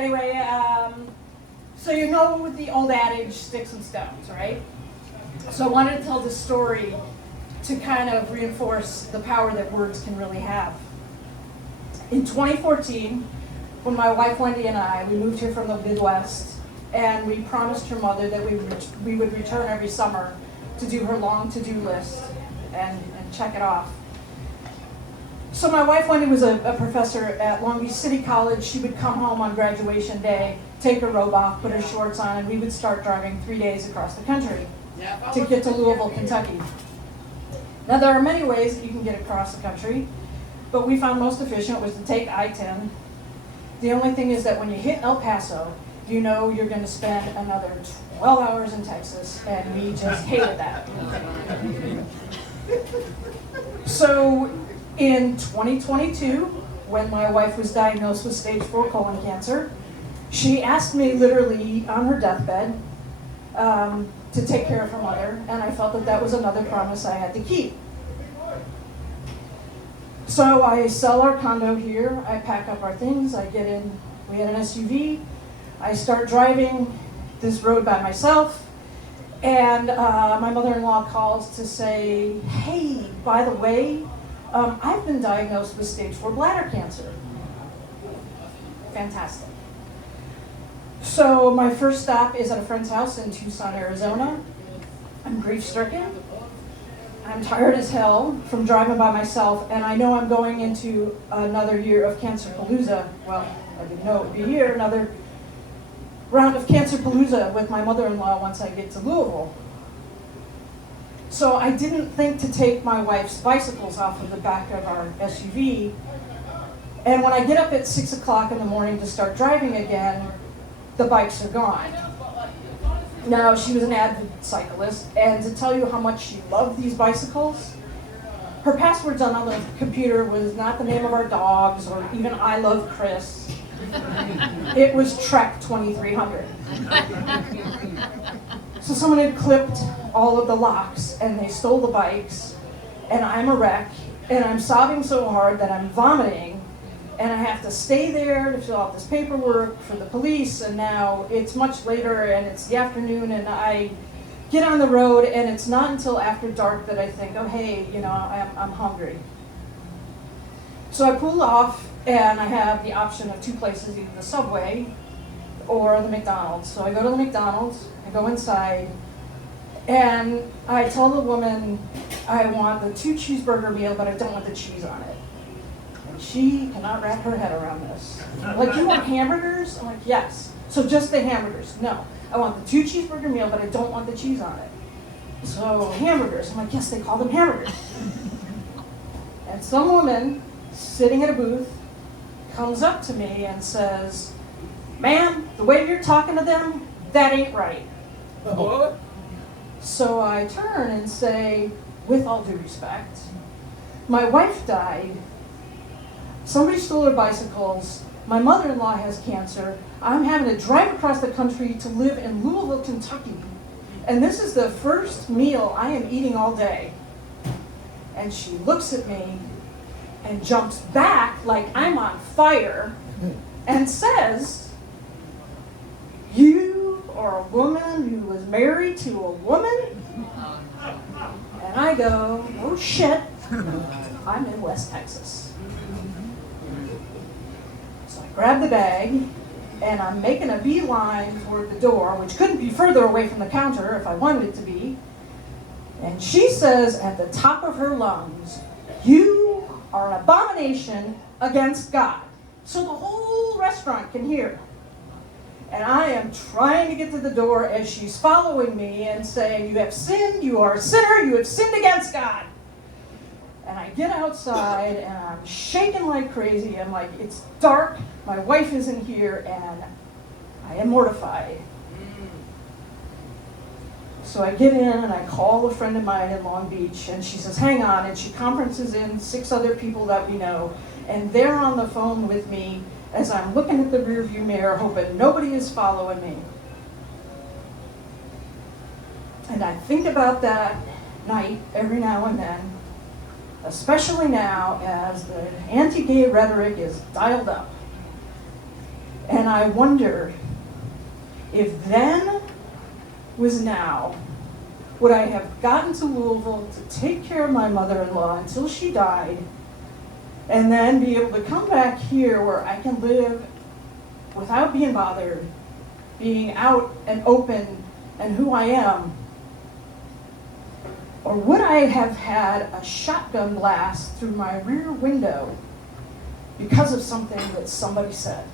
Anyway, so you know the old adage, sticks and stones, right? So I wanted to tell this story to kind of reinforce the power that words can really have. In 2014, when my wife Wendy and I, we moved here from the Midwest, and we promised her mother that we would return every summer to do her long to-do list and check it off. So my wife Wendy was a professor at Long Beach City College. She would come home on graduation day, take her robe off, put her shorts on, and we would start driving 3 days across the country to get to Louisville, Kentucky. Now there are many ways that you can get across the country, but we found most efficient was to take I-10. The only thing is that when you hit El Paso, you know you're going to spend another 12 hours in Texas, and we just hated that. So in 2022, when my wife was diagnosed with stage 4 colon cancer, she asked me literally on her deathbed to take care of her mother, and I felt that that was another promise I had to keep. So I sell our condo here, I pack up our things, I get in, we had an SUV, I start driving this road by myself, and my mother-in-law calls to say, hey, by the way, I've been diagnosed with stage 4 bladder cancer. Fantastic. So my first stop is at a friend's house in Tucson, Arizona. I'm grief-stricken. I'm tired as hell from driving by myself, and I know I'm going into another year of Cancer-palooza. Well, I didn't know it would be a year, another round of Cancer-palooza with my mother-in-law once I get to Louisville. So I didn't think to take my wife's bicycles off of the back of our SUV, and when I get up at 6 o'clock in the morning to start driving again, the bikes are gone. Now, she was an avid cyclist, and to tell you how much she loved these bicycles, her passwords on the computer was not the name of our dogs or even I love Chris. It was Trek 2300. So someone had clipped all of the locks, and they stole the bikes, and I'm a wreck, and I'm sobbing so hard that I'm vomiting, and I have to stay there to fill out this paperwork for the police, and now it's much later, and it's the afternoon, and I get on the road, and it's not until after dark that I think, oh, hey, you know, I'm hungry. So I pull off, and I have the option of 2 places, either the Subway or the McDonald's. So I go to the McDonald's, I go inside, and I tell the woman I want the 2 cheeseburger meal, but I don't want the cheese on it. And she cannot wrap her head around this. Like, you want hamburgers? I'm like, yes. So just the hamburgers. No, I want the 2 cheeseburger meal, but I don't want the cheese on it. So hamburgers. I'm like, yes, they call them hamburgers. And some woman sitting at a booth comes up to me and says, ma'am, the way you're talking to them, that ain't right. What? So I turn and say, with all due respect, my wife died, somebody stole her bicycles, my mother-in-law has cancer, I'm having to drive across the country to live in Louisville, Kentucky, and this is the first meal I am eating all day. And she looks at me and jumps back like I'm on fire and says, you are a woman who was married to a woman? And I go, oh shit, I'm in West Texas. So I grab the bag, and I'm making a beeline toward the door, which couldn't be further away from the counter if I wanted it to be. And she says at the top of her lungs, you are an abomination against God. So the whole restaurant can hear. And I am trying to get to the door as she's following me and saying, you have sinned, you are a sinner, you have sinned against God. And I get outside and I'm shaking like crazy. I'm like, it's dark, my wife isn't here, and I am mortified. So I get in and I call a friend of mine in Long Beach, and she says, hang on, and she conferences in 6 other people that we know, and they're on the phone with me as I'm looking at the rearview mirror, hoping nobody is following me. And I think about that night every now and then, especially now as the anti-gay rhetoric is dialed up. And I wondered if then was now, would I have gotten to Louisville to take care of my mother-in-law until she died, and then be able to come back here where I can live without being bothered, being out and open and who I am? Or would I have had a shotgun blast through my rear window because of something that somebody said?